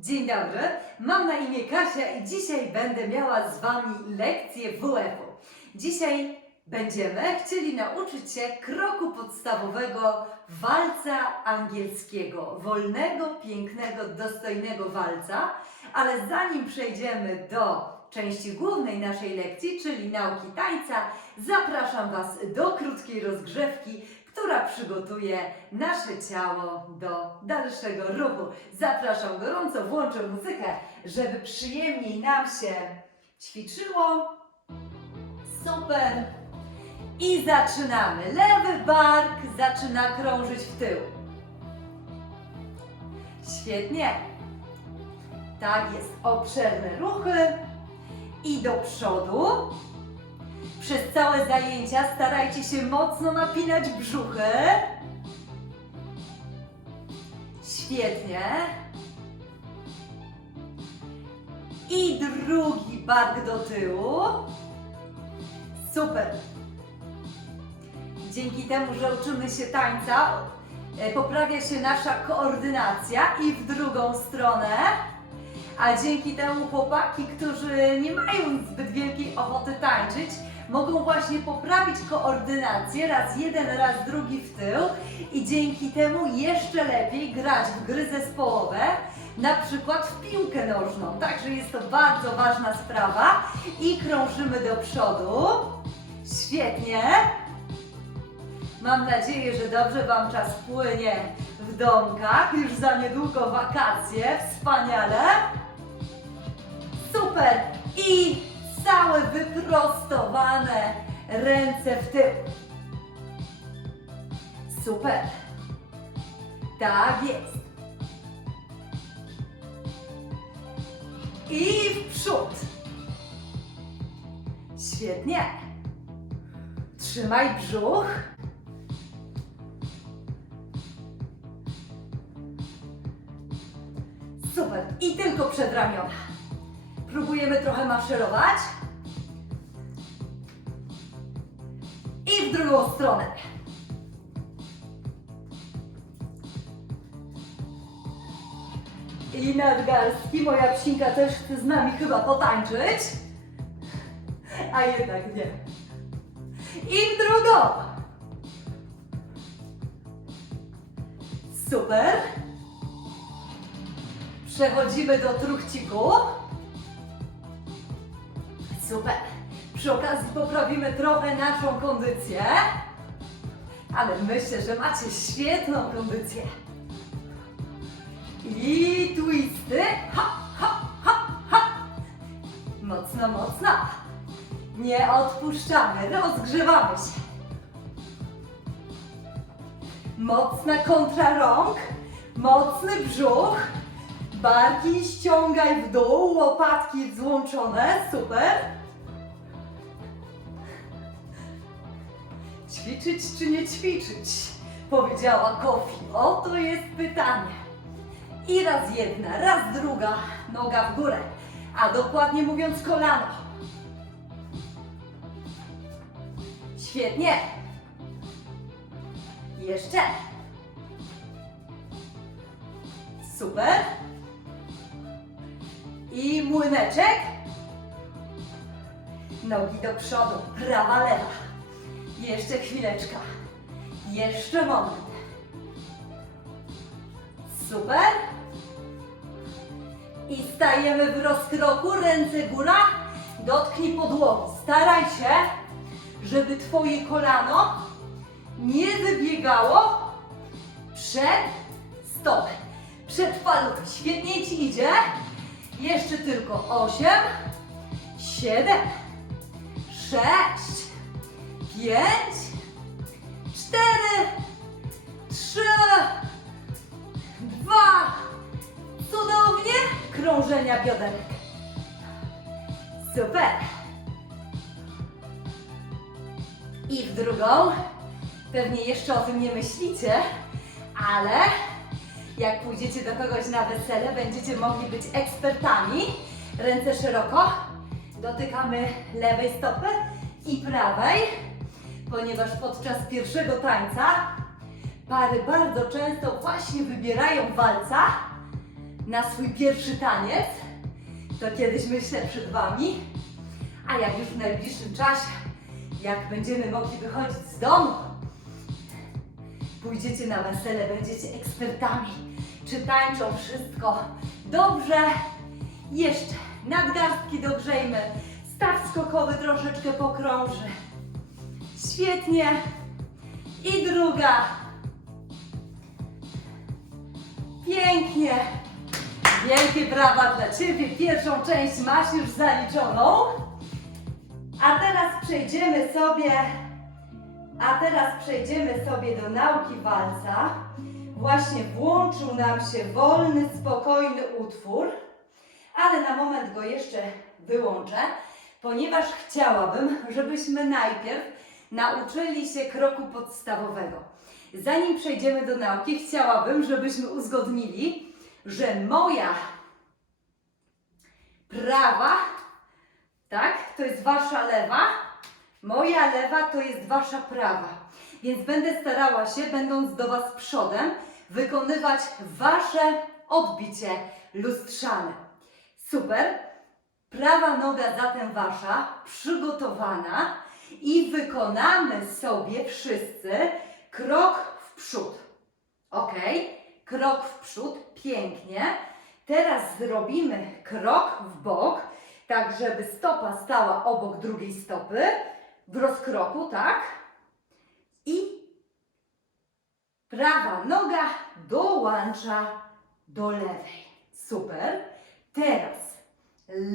Dzień dobry, mam na imię Kasia i dzisiaj będę miała z Wami lekcję WF-u. Dzisiaj będziemy chcieli nauczyć się kroku podstawowego walca angielskiego, wolnego, pięknego, dostojnego walca, ale zanim przejdziemy do części głównej naszej lekcji, czyli nauki tańca, zapraszam Was do krótkiej rozgrzewki, która przygotuje nasze ciało do dalszego ruchu. Zapraszam gorąco, włączę muzykę, żeby przyjemniej nam się ćwiczyło. Super. I zaczynamy. Lewy bark zaczyna krążyć w tył. Świetnie. Tak jest. Obszerne ruchy. I do przodu. Przez całe zajęcia starajcie się mocno napinać brzuchy. Świetnie. I drugi bark do tyłu. Super. Dzięki temu, że uczymy się tańca, e, poprawia się nasza koordynacja i w drugą stronę. A dzięki temu chłopaki, którzy nie mają zbyt wielkiej ochoty tańczyć, mogą właśnie poprawić koordynację, raz jeden, raz drugi w tył i dzięki temu jeszcze lepiej grać w gry zespołowe, na przykład w piłkę nożną. Także jest to bardzo ważna sprawa i krążymy do przodu. Świetnie. Mam nadzieję, że dobrze Wam czas płynie w domkach. Już za niedługo wakacje. Wspaniale. Super. I całe wyprostowane ręce w tył. Super. Tak jest. I w przód. Świetnie. Trzymaj brzuch. Super. I tylko przed ramiona. Próbujemy trochę maszerować. I w drugą stronę. I nadgarstki. Moja psinka też chce z nami chyba potańczyć. A jednak nie. I w drugą. Super. Przechodzimy do truchciku. Super. Przy okazji poprawimy trochę naszą kondycję. Ale myślę, że macie świetną kondycję. I twisty. Ha, ha, ha, ha. Mocno, mocno. Nie odpuszczamy, rozgrzewamy się. Mocna kontra rąk, mocny brzuch. Barki ściągaj w dół, łopatki złączone, super. Ćwiczyć czy nie ćwiczyć? Powiedziała Kofi. Oto jest pytanie. I raz jedna, raz druga noga w górę, a dokładnie mówiąc kolano. Świetnie. Jeszcze. Super. I młyneczek. Nogi do przodu, prawa, lewa. Jeszcze chwileczka. Jeszcze moment. Super. I stajemy w rozkroku, ręce góra, dotknij podłogi. Staraj się, żeby Twoje kolano nie wybiegało przed stopę. Przed falutą. Świetnie Ci idzie. Jeszcze tylko 8, 7, 6, 5, 4, 3, 2, cudownie, krążenia bioderek. Super. I w drugą. Pewnie jeszcze o tym nie myślicie, ale jak pójdziecie do kogoś na wesele, będziecie mogli być ekspertami. Ręce szeroko, dotykamy lewej stopy i prawej, ponieważ podczas pierwszego tańca pary bardzo często właśnie wybierają walca na swój pierwszy taniec. To kiedyś myślę przed Wami. A jak już w najbliższym czasie, jak będziemy mogli wychodzić z domu, pójdziecie na wesele, będziecie ekspertami, czy tańczą wszystko dobrze. Jeszcze nadgarstki dogrzejmy, staw skokowy troszeczkę pokrąży. Świetnie. I druga. Pięknie. Wielkie brawa dla Ciebie. Pierwszą część masz już zaliczoną. A teraz przejdziemy sobie, a teraz przejdziemy sobie do nauki walca. Właśnie włączył nam się wolny, spokojny utwór, ale na moment go jeszcze wyłączę, ponieważ chciałabym, żebyśmy najpierw nauczyli się kroku podstawowego. Zanim przejdziemy do nauki, chciałabym, żebyśmy uzgodnili, że moja prawa, tak, to jest wasza lewa, moja lewa to jest wasza prawa. Więc będę starała się, będąc do was przodem, wykonywać wasze odbicie lustrzane. Super. Prawa noga zatem wasza, przygotowana i wykonamy sobie wszyscy krok w przód. Ok? Krok w przód, pięknie. Teraz zrobimy krok w bok, tak żeby stopa stała obok drugiej stopy w rozkroku, tak? I prawa noga dołącza do lewej. Super. Teraz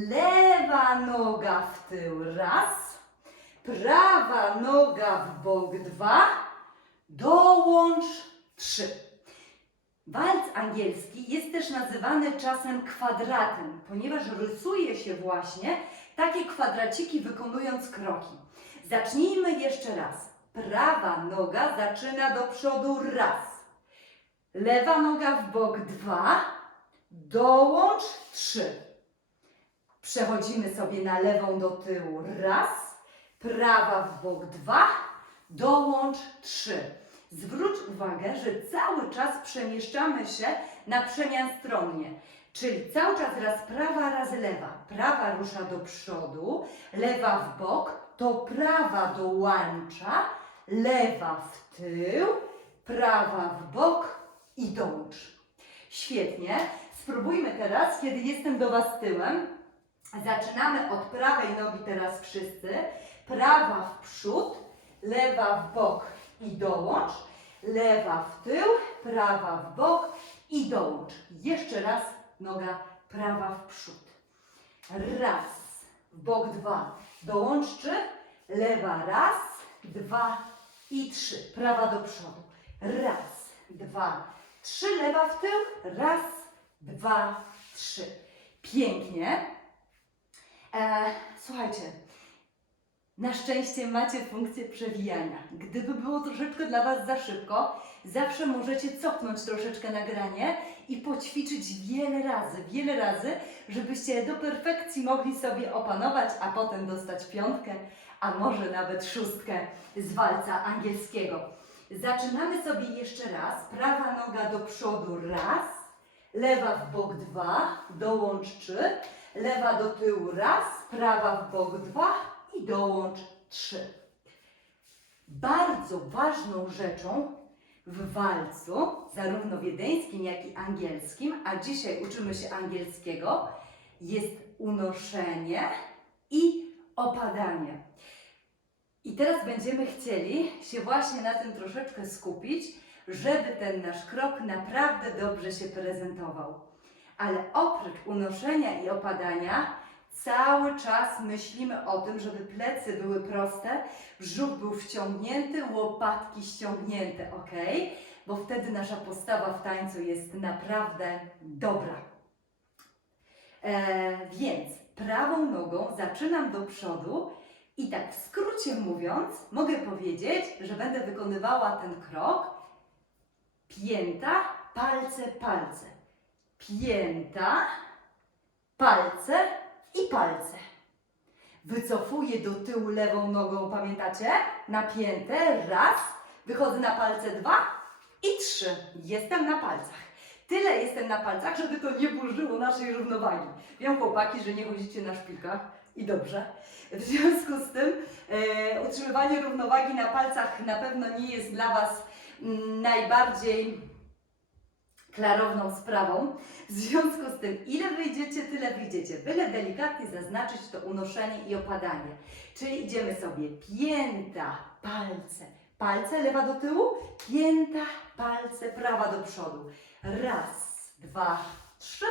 lewa noga w tył raz, prawa noga w bok dwa, dołącz trzy. Walc angielski jest też nazywany czasem kwadratem, ponieważ rysuje się właśnie takie kwadraciki wykonując kroki. Zacznijmy jeszcze raz. Prawa noga zaczyna do przodu raz. Lewa noga w bok dwa. Dołącz trzy. Przechodzimy sobie na lewą do tyłu raz. Prawa w bok dwa. Dołącz trzy. Zwróć uwagę, że cały czas przemieszczamy się na przemian stronnie. Czyli cały czas raz prawa, raz lewa. Prawa rusza do przodu, lewa w bok, to prawa dołącza, lewa w tył, prawa w bok i dołącz. Świetnie. Spróbujmy teraz, kiedy jestem do Was tyłem. Zaczynamy od prawej nogi teraz wszyscy. Prawa w przód, lewa w bok i dołącz. Lewa w tył, prawa w bok i dołącz. Jeszcze raz noga prawa w przód. Raz, w bok dwa. Dołącz trzy, lewa raz, dwa i trzy. Prawa do przodu. Raz, dwa, trzy. Lewa w tył. Raz, dwa, trzy. Pięknie. E, słuchajcie, na szczęście macie funkcję przewijania. Gdyby było troszeczkę dla Was za szybko, zawsze możecie cofnąć troszeczkę nagranie i poćwiczyć wiele razy, wiele razy, żebyście do perfekcji mogli sobie opanować, a potem dostać piątkę, a może nawet szóstkę z walca angielskiego. Zaczynamy sobie jeszcze raz. Prawa noga do przodu raz, lewa w bok dwa, dołącz trzy, lewa do tyłu raz, prawa w bok dwa i dołącz trzy. Bardzo ważną rzeczą w walcu, zarówno wiedeńskim, jak i angielskim, a dzisiaj uczymy się angielskiego, jest unoszenie i opadanie. I teraz będziemy chcieli się właśnie na tym troszeczkę skupić, żeby ten nasz krok naprawdę dobrze się prezentował. Ale oprócz unoszenia i opadania, cały czas myślimy o tym, żeby plecy były proste, brzuch był wciągnięty, łopatki ściągnięte, ok? Bo wtedy nasza postawa w tańcu jest naprawdę dobra. E, więc prawą nogą zaczynam do przodu i tak w skrócie mówiąc, mogę powiedzieć, że będę wykonywała ten krok pięta, palce, palce. Pięta, palce i palce. Wycofuję do tyłu lewą nogą, pamiętacie? Na piętę, raz. Wychodzę na palce dwa i trzy. Jestem na palcach. tyle jestem na palcach, żeby to nie burzyło naszej równowagi. Wiem chłopaki, że nie chodzicie na szpilkach i dobrze. W związku z tym e, utrzymywanie równowagi na palcach na pewno nie jest dla Was mm, najbardziej klarowną sprawą. W związku z tym, ile wyjdziecie, tyle wyjdziecie. Byle delikatnie zaznaczyć to unoszenie i opadanie. Czyli idziemy sobie pięta, palce, palce lewa do tyłu, pięta, palce prawa do przodu. Raz, dwa, trzy.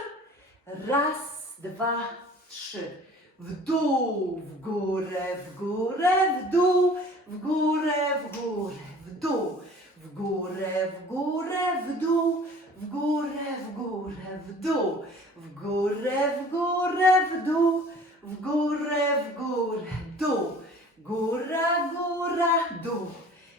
Raz, dwa, trzy. W dół, w górę, w górę, w dół, w górę, w górę, w dół, w górę, w górę, w dół, w górę, w górę, w dół, w górę, w górę, w dół, w górę, w górę, dół, góra, góra, dół,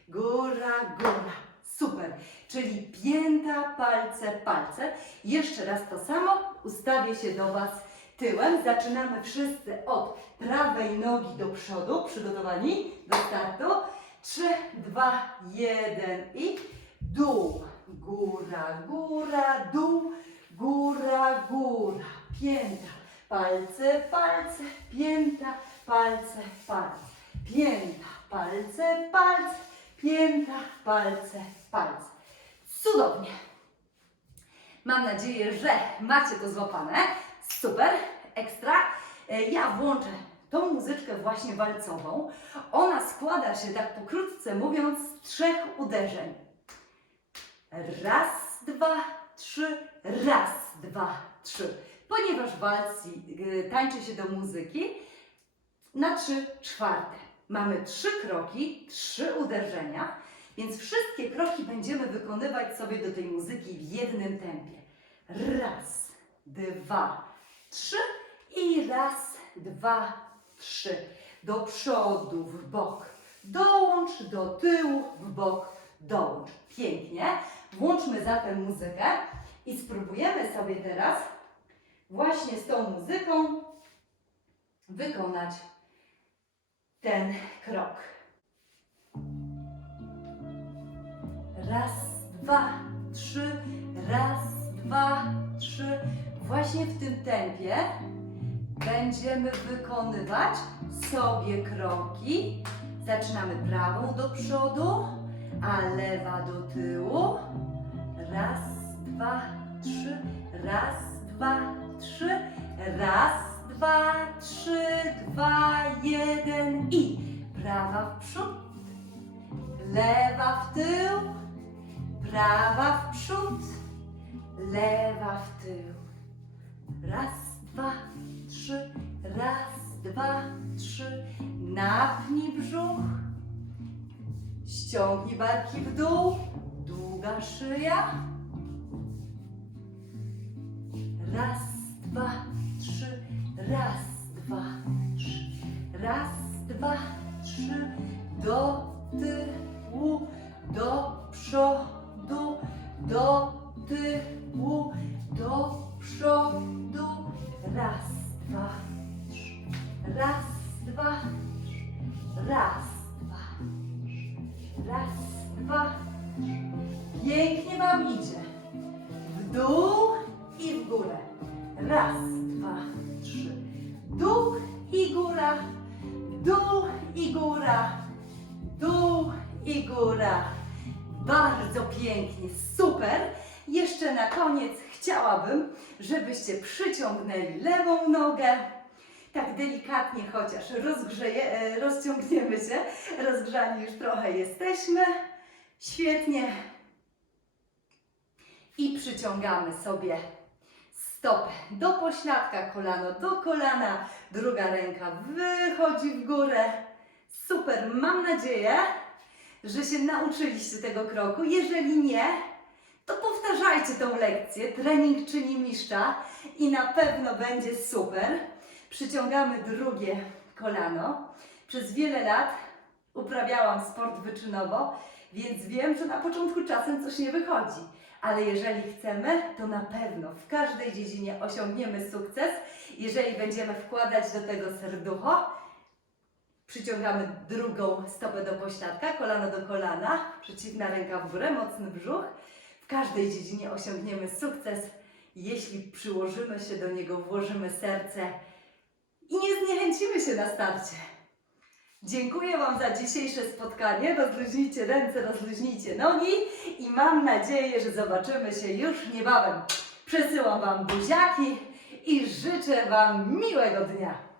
góra, góra. Super, czyli pięta, palce, palce. Jeszcze raz to samo, ustawię się do Was tyłem. Zaczynamy wszyscy od prawej nogi do przodu. Przygotowani do startu. 3, 2, 1 i dół. Góra, góra, dół, góra, góra. Pięta, palce, palce, pięta, palce, palce. Pięta, palce, palce, pięta, palce, palce. Cudownie. Mam nadzieję, że macie to złapane. Super, ekstra. E, Ja włączę tą muzyczkę właśnie walcową. Ona składa się, tak pokrótce mówiąc, z trzech uderzeń. Raz, dwa, trzy, raz, dwa, trzy. Ponieważ walc y, tańczy się do muzyki na trzy czwarte. Mamy trzy kroki, trzy uderzenia, więc wszystkie kroki będziemy wykonywać sobie do tej muzyki w jednym tempie. Raz, dwa, trzy i raz, dwa, trzy. Do przodu, w bok. Dołącz, do tyłu, w bok, dołącz. Pięknie. Włączmy zatem muzykę i spróbujemy sobie teraz właśnie z tą muzyką wykonać ten krok. Raz, dwa, trzy, raz, dwa, trzy. Właśnie w tym tempie będziemy wykonywać sobie kroki. Zaczynamy prawą do przodu, a lewa do tyłu. Raz, dwa, trzy, raz, dwa, trzy, raz, dwa, trzy, dwa, jeden i prawa w przód, lewa w tył, prawa w przód, lewa w tył. Raz, dwa, trzy, raz, dwa, trzy. Napnij brzuch. Ściągnij barki w dół. Długa szyja. Raz, dwa, trzy. Raz, dwa, trzy. Raz, dwa, trzy. Do tyłu, do przodu, do tyłu, do przodu. Raz, dwa, trzy. Raz, dwa, trzy. Raz. Raz, dwa. Pięknie Wam idzie. W dół i w górę. Raz, dwa, trzy. Dół i góra. Dół i góra. Dół i góra. Bardzo pięknie, super. Jeszcze na koniec chciałabym, żebyście przyciągnęli lewą nogę. Tak delikatnie chociaż rozgrzeje, e, rozciągniemy się. Rozgrzani już trochę jesteśmy. Świetnie. I przyciągamy sobie stopę do pośladka, kolano do kolana, druga ręka wychodzi w górę. Super, mam nadzieję, że się nauczyliście tego kroku. Jeżeli nie, to powtarzajcie tą lekcję. Trening czyni mistrza i na pewno będzie super. Przyciągamy drugie kolano. Przez wiele lat uprawiałam sport wyczynowo, więc wiem, że na początku czasem coś nie wychodzi. Ale jeżeli chcemy, to na pewno w każdej dziedzinie osiągniemy sukces, jeżeli będziemy wkładać do tego serducho. Przyciągamy drugą stopę do pośladka, kolano do kolana, przeciwna ręka w górę, mocny brzuch. W każdej dziedzinie osiągniemy sukces, jeśli przyłożymy się do niego, włożymy serce i nie zniechęcimy się na starcie. Dziękuję Wam za dzisiejsze spotkanie. Rozluźnijcie ręce, rozluźnijcie nogi i mam nadzieję, że zobaczymy się już niebawem. Przesyłam Wam buziaki i życzę Wam miłego dnia.